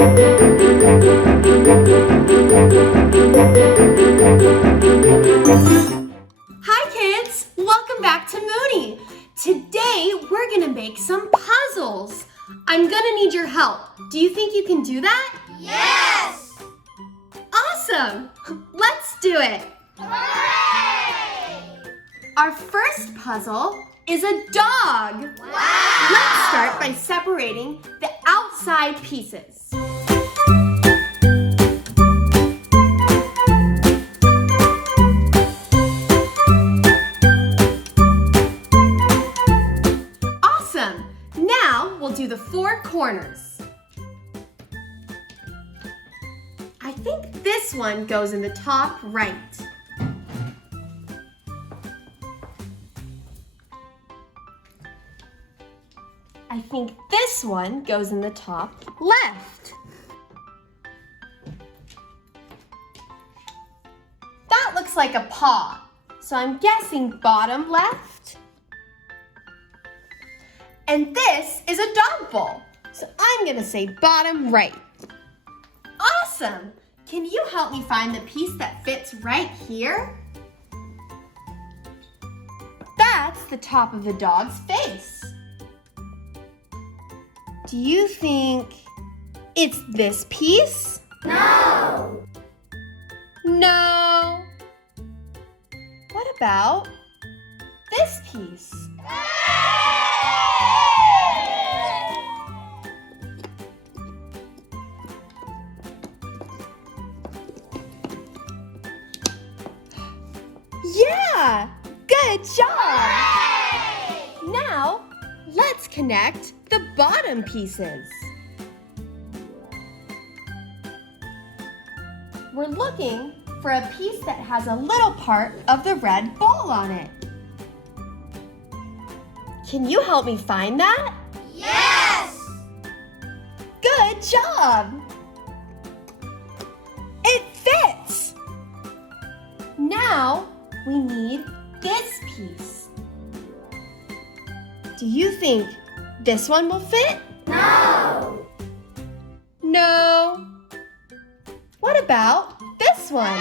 Hi kids, welcome back to Moony. Today we're gonna make some puzzles. I'm gonna need your help. Do you think you can do that? Yes! Awesome! Let's do it. Hooray! Our first puzzle is a dog. Wow! Let's start by separating the outside pieces. Awesome! Now we'll do the four corners. I think this one goes in the top right. I think this one goes in the top left. That looks like a paw, so I'm guessing bottom left. And this is a dog bowl, so I'm gonna say bottom right. Awesome! Can you help me find the piece that fits right here? That's the top of the dog's face. Do you think it's this piece? No! No. What about this piece? Yeah! Good job! Now, let's connect the bottom pieces. We're looking for a piece that has a little part of the red bowl on it. Can you help me find that? Yes! Good job! It fits! Now we need this piece. Do you think this one will fit? No! No. What about this one?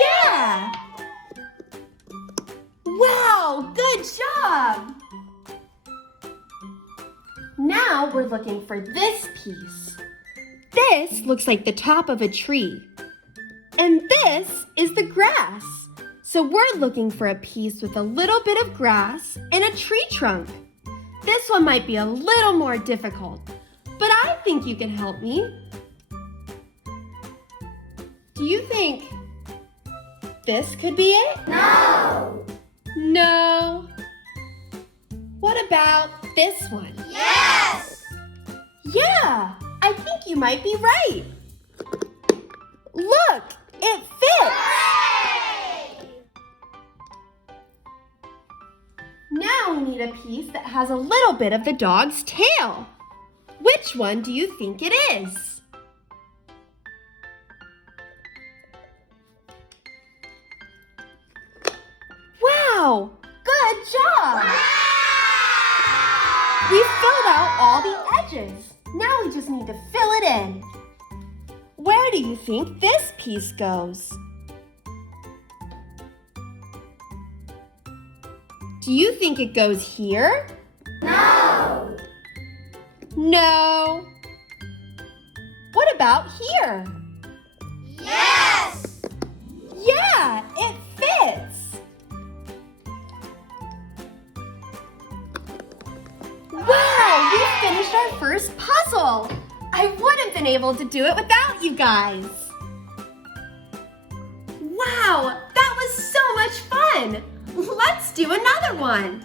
Yeah! Wow, good job! Now we're looking for this piece. This looks like the top of a tree. And this is the grass. So we're looking for a piece with a little bit of grass and a tree trunk. This one might be a little more difficult, but I think you can help me. Do you think this could be it? No! No. What about this one? Yes! Yeah, I think you might be right. Look, it fits. Hooray! Now we need a piece that has a little bit of the dog's tail. Which one do you think it is? Wow, good job! We filled out all the edges. Now we just need to fill it in. Where do you think this piece goes? Do you think it goes here? No! No. What about here? Yes! Yeah, it fits. Wow, we finished our first puzzle. I wouldn't have been able to do it without you guys. Wow, that was so much fun. Let's do another one.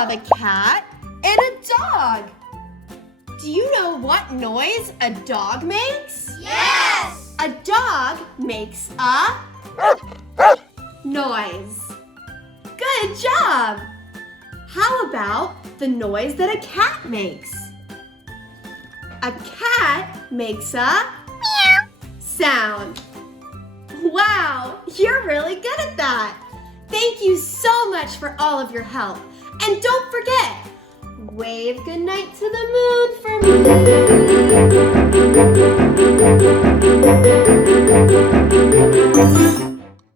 have a cat and a dog. Do you know what noise a dog makes? Yes. A dog makes a noise. Good job. How about the noise that a cat makes? A cat makes a meow sound. Wow, you're really good at that. Thank you so much for all of your help. And don't forget, wave goodnight to the moon for me.